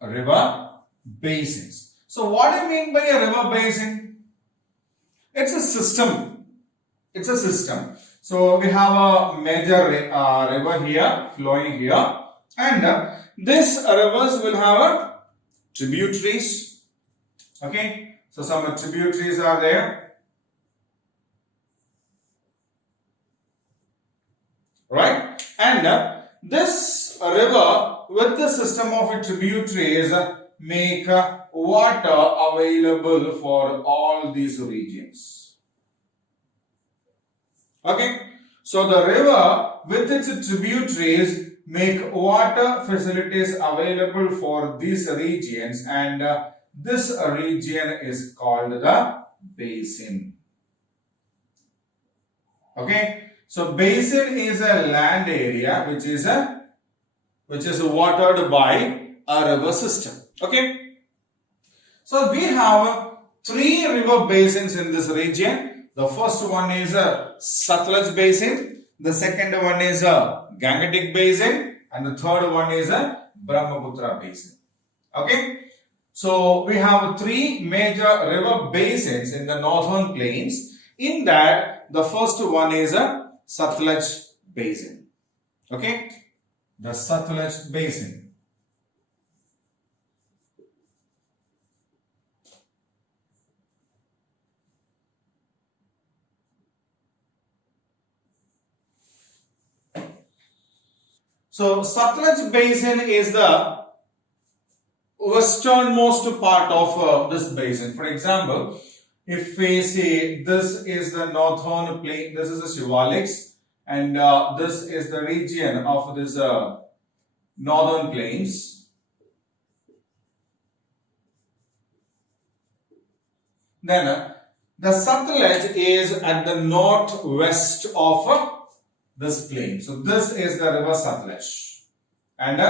river basins. So what do you mean by a river basin? It's a system. It's a system. So we have a major river here flowing here, and this rivers will have a tributaries. Okay, so some tributaries are there, right? And this river with the system of tributaries make water available for all these regions. Okay, so the river with its tributaries make water facilities available for these regions, and this region is called the basin. Okay, so basin is a land area which is watered by a river system. Okay, so we have three river basins in this region. The first one is a Satluj basin, the second one is a Gangetic basin, and the third one is a Brahmaputra basin. Okay, so we have three major river basins in the northern plains. In that, the first one is a Satluj basin. Okay, the Satluj basin. So Satluj basin is the westernmost part of this basin. For example, if we say this is the northern plain, this is the Shivaliks, and this is the region of this northern plains. Then the Satluj is at the northwest of this plain. So this is the river Satluj, and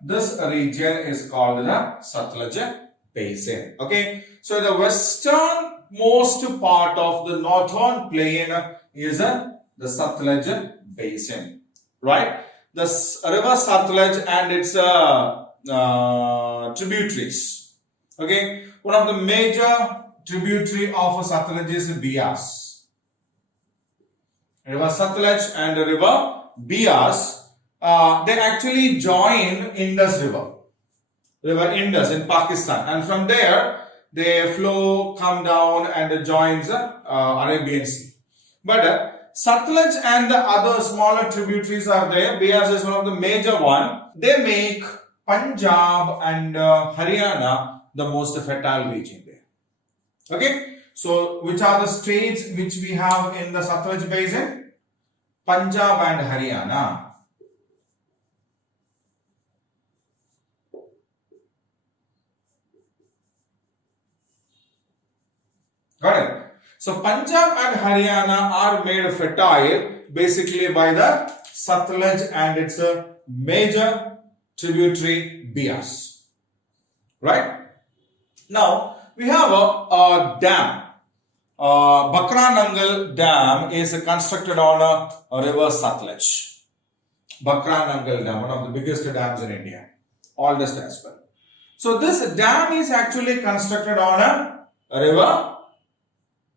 this region is called the Satluj basin. Okay, so the westernmost part of the northern plain is the Satluj basin, right? The river Satluj and its tributaries. Okay, one of the major tributary of Satluj is Beas. River Satluj and river Beas, they actually join Indus River, river Indus in Pakistan, and from there they come down and joins the Arabian Sea. But Satluj and the other smaller tributaries are there. Beas is one of the major one. They make Punjab and Haryana the most fertile region there. Okay. So, which are the states which we have in the Satluj basin? Punjab and Haryana. Got it? So, Punjab and Haryana are made fertile basically by the Satluj and its major tributary Beas. Right? Now, we have a dam. Bakra Nangal Dam is constructed on a river Satluj. Bakra Nangal Dam, one of the biggest dams in India, oldest as well. So this dam is actually constructed on a river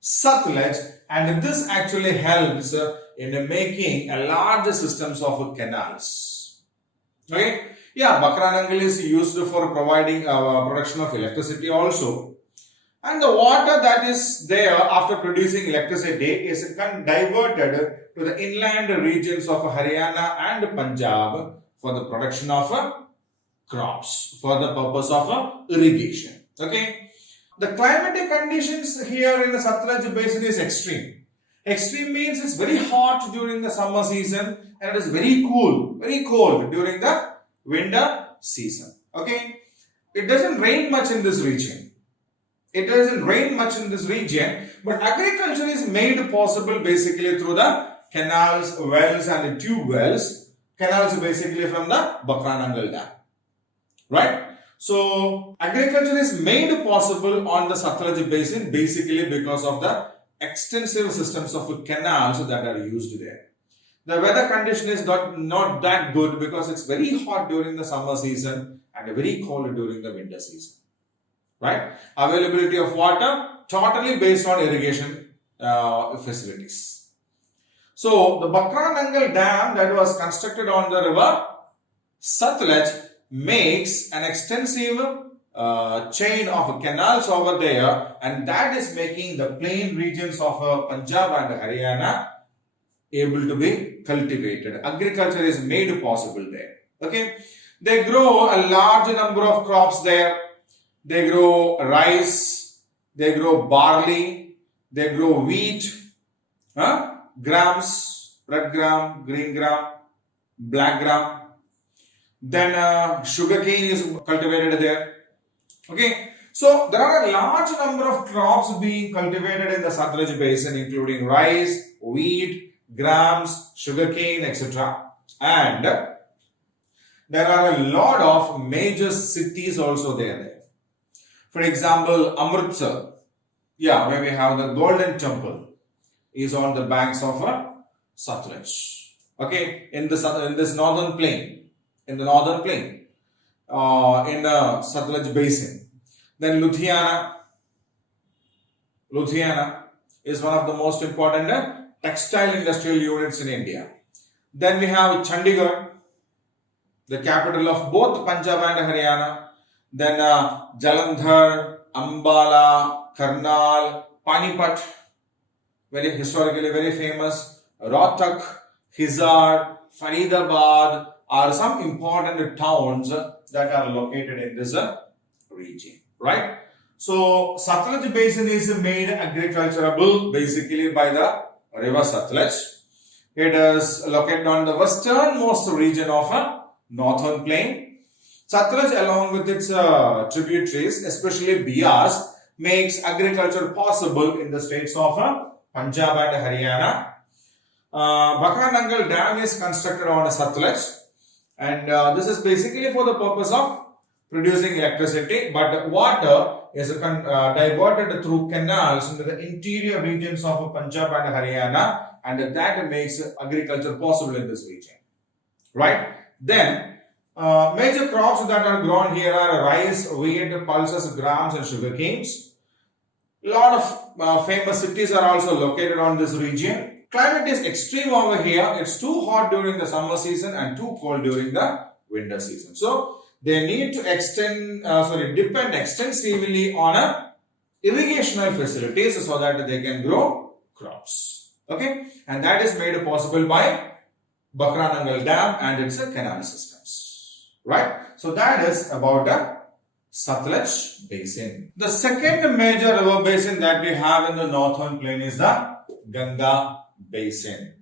Satluj, and this actually helps in making a large systems of canals. Okay, yeah, Bakra Nangal is used for providing production of electricity also. And the water that is there after producing electricity is diverted to the inland regions of Haryana and Punjab for the production of crops, for the purpose of irrigation. Okay. The climatic conditions here in the Satluj basin is extreme. Extreme means it's very hot during the summer season and it is very cold during the winter season. Okay. It doesn't rain much in this region. It doesn't rain much in this region, but agriculture is made possible basically through the canals, wells and tube wells. Canals basically from the Bakra Nangal Dam. Right? So, agriculture is made possible on the Satluj basin basically because of the extensive systems of canals that are used there. The weather condition is not that good because it's very hot during the summer season and very cold during the winter season. Right? Availability of water totally based on irrigation facilities. So the Bakra Nangal Dam that was constructed on the river Satluj makes an extensive chain of canals over there, and that is making the plain regions of Punjab and Haryana able to be cultivated. Agriculture is made possible there. Okay, they grow a large number of crops there. They grow rice, they grow barley, they grow wheat, grams, red gram, green gram, black gram. Then sugarcane is cultivated there. Okay, so there are a large number of crops being cultivated in the Satluj basin, including rice, wheat, grams, sugarcane, etc. And there are a lot of major cities also there. For example, Amritsar, where we have the Golden Temple, is on the banks of Satluj. Okay, in this northern plain, in the Satluj basin. Then Ludhiana is one of the most important textile industrial units in India. Then we have Chandigarh, the capital of both Punjab and Haryana. Then Jalandhar, Ambala, Karnal, Panipat, historically very famous. Rohtak, Hisar, Faridabad are some important towns that are located in this region, right? So Satluj basin is made agriculturable basically by the river Satluj. It is located on the westernmost region of a northern plain. Satluj, along with its tributaries, especially Bias, makes agriculture possible in the states of Punjab and Haryana. Bakra Nangal Dam is constructed on Satluj, and this is basically for the purpose of producing electricity, but water is diverted through canals into the interior regions of Punjab and Haryana, and that makes agriculture possible in this region. Right? Then, major crops that are grown here are rice, wheat, pulses, grams, and sugar canes. A lot of famous cities are also located on this region. Climate is extreme over here. It's too hot during the summer season and too cold during the winter season. So they need to depend extensively on irrigational facilities so that they can grow crops. Okay, and that is made possible by Bakra Nangal Dam and its canal systems. Right? So that is about the Satluj basin. The second major river basin that we have in the northern plain is the Ganga basin.